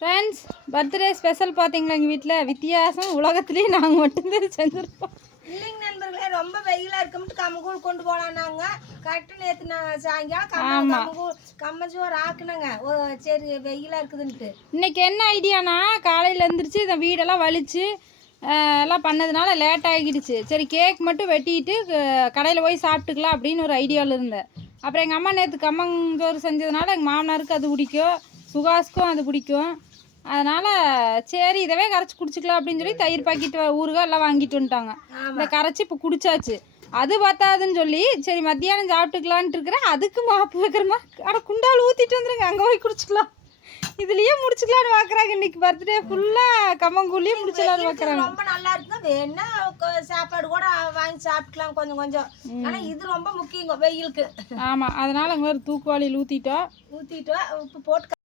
Friends birthday special பார்த்தீங்களா எங்கள் வீட்டில் வித்தியாசம். உலகத்துலேயே நாங்கள் மட்டும்தான் செஞ்சுருப்போம். இல்லைங்க நண்பர்களே ரொம்ப வெயிலா இருக்கும்ட்டு கம்மங்கூழ் கொண்டு போலான்னாங்க. கரெக்டாக நேற்று நான் சாயங்காலம் கம்ம கம்மங்கூழ் கம்மஞ்சோறு ஆக்குனங்க. ஓ சரி வெயிலா இருக்குதுன்ட்டு. இன்னைக்கு என்ன ஐடியானா காலையில் எழுந்திரிச்சு இந்த வீடெல்லாம் வலிச்சு எல்லாம் பண்ணதுனால லேட் ஆகிடுச்சு. சரி கேக் மட்டும் வெட்டிட்டு கடையில் போய் சாப்பிட்டுக்கலாம் அப்படின்னு ஒரு ஐடியாவில் இருந்தேன். அப்புறம் எங்கள் அம்மா நேற்று கம்மஞ்சோறு செஞ்சதுனால எங்கள் மாமனாருக்கு அது பிடிக்கும் சுகாஸுக்கும் அது பிடிக்கும். அதனால் சரி இதவே கரைச்சி குடிச்சிக்கலாம் அப்படின்னு சொல்லி தயிர் பாக்கெட் ஊறுகாய் எல்லாம் வாங்கிட்டு வந்துட்டாங்க. இந்த கரைச்சி இப்போ குடிச்சாச்சு. அது பத்தாதுன்னு சொல்லி சரி மத்தியானம் சாப்பிட்டுக்கலான்ட்டு இருக்கிறேன். அதுக்கு மாப்பு வைக்கிறமா அட குண்டால் ஊற்றிட்டு வந்துருங்க. அங்கே போய் குடிச்சிக்கலாம். இதுலயே முடிச்சுக்கலாம்னு பார்க்குறாங்க இன்னைக்கு பர்த்டே ஃபுல்லாக கம்மங்கூழ்லேயே முடிச்சிடலாம்னு பார்க்குறாங்க ரொம்ப நல்லா இருக்குங்க வேணா சாப்பாடு கூட வாங்கி சாப்பிட்டுக்கலாம் கொஞ்சம் கொஞ்சம். ஆனா இது ரொம்ப முக்கியங்க வெயிலுக்கு. ஆமாம் அதனால் அங்கே ஒரு தூக்குவாளியில் ஊற்றிட்டோம் ஊத்திட்டு உப்பு போட்டு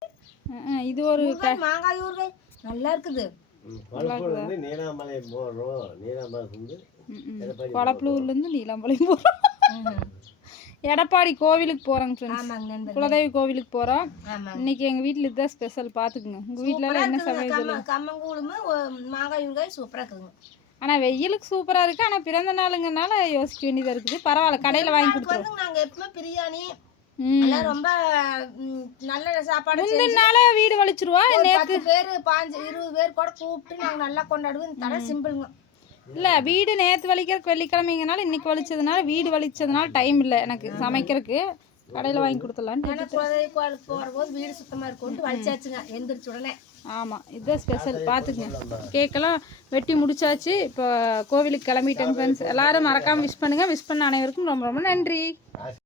இது ஒரு மாங்காய் ஊறுகாய் நல்லா இருக்குது. வந்து நீலாமலை போகிறோம் நீலாமலை எடப்பாடி கொளப்பலூர்லேருந்து நீலாம்பலம் போகிறோம் எடப்பாடி கோவிலுக்கு போகிறோங்க ஃப்ரெண்ட்ஸ் குலதெய்வ கோவிலுக்கு போகிறோம் ஆமாங்க. இன்னைக்கு எங்கள் வீட்டில் இதுதான் ஸ்பெஷல் பார்த்துக்குங்க உங்கள் வீட்டில் என்ன சமையல் கம்ம கம்மங்கூழும் மாங்காய் ஊறுகாய் சூப்பரா இருக்குதுங்க. ஆனால் வெயிலுக்கு சூப்பராக இருக்குது ஆனால் பிறந்த நாளுங்கனால யோசிக்க வேண்டியதாக இருக்குது. பரவாயில்ல கடையில் வாங்கி அதுக்கு கொடுத்துருவோம். வந்து நாங்க எப்பவுமே பிரியாணி எல்லாம் ரொம்ப நல்ல சாப்பாடு செஞ்சு முந்தின நாளே வீடு வலிச்சிருவா பத்து பேர் பாஞ்சு இருபது பேர் கூட கூப்பிட்டு நாங்க நல்லா கொண்டாடுவோம். இந்த தடவை சிம்பிளுங்க இல்லை வீடு நேற்று வலிக்கிறதுக்கு வெள்ளிக்கிழமைங்கனால இன்னைக்கு வலிச்சதுனால வீடு வலிச்சதுனால டைம் இல்லை எனக்கு சமைக்கிறதுக்கு. கடையில் வாங்கி கொடுத்துடலான்ட்டு ஆனா குலதெய்வ கோயிலுக்கு போகிற போது வீடு சுத்தமா இருக்கும்ட்டு வலிச்சாச்சுங்க. எந்திரிச்ச உடனே. ஆமாம் இதுதான் ஸ்பெஷல் பார்த்துக்குங்க கேக்கெல்லாம் வெட்டி முடிச்சாச்சு. இப்போ கோவிலுக்கு கிளம்பிட்டேங்க ஃப்ரெண்ட்ஸ் எல்லாரும் மறக்காமல் விஷ் பண்ணுங்கள் விஷ் பண்ண அனைவருக்கும் ரொம்ப ரொம்ப நன்றி.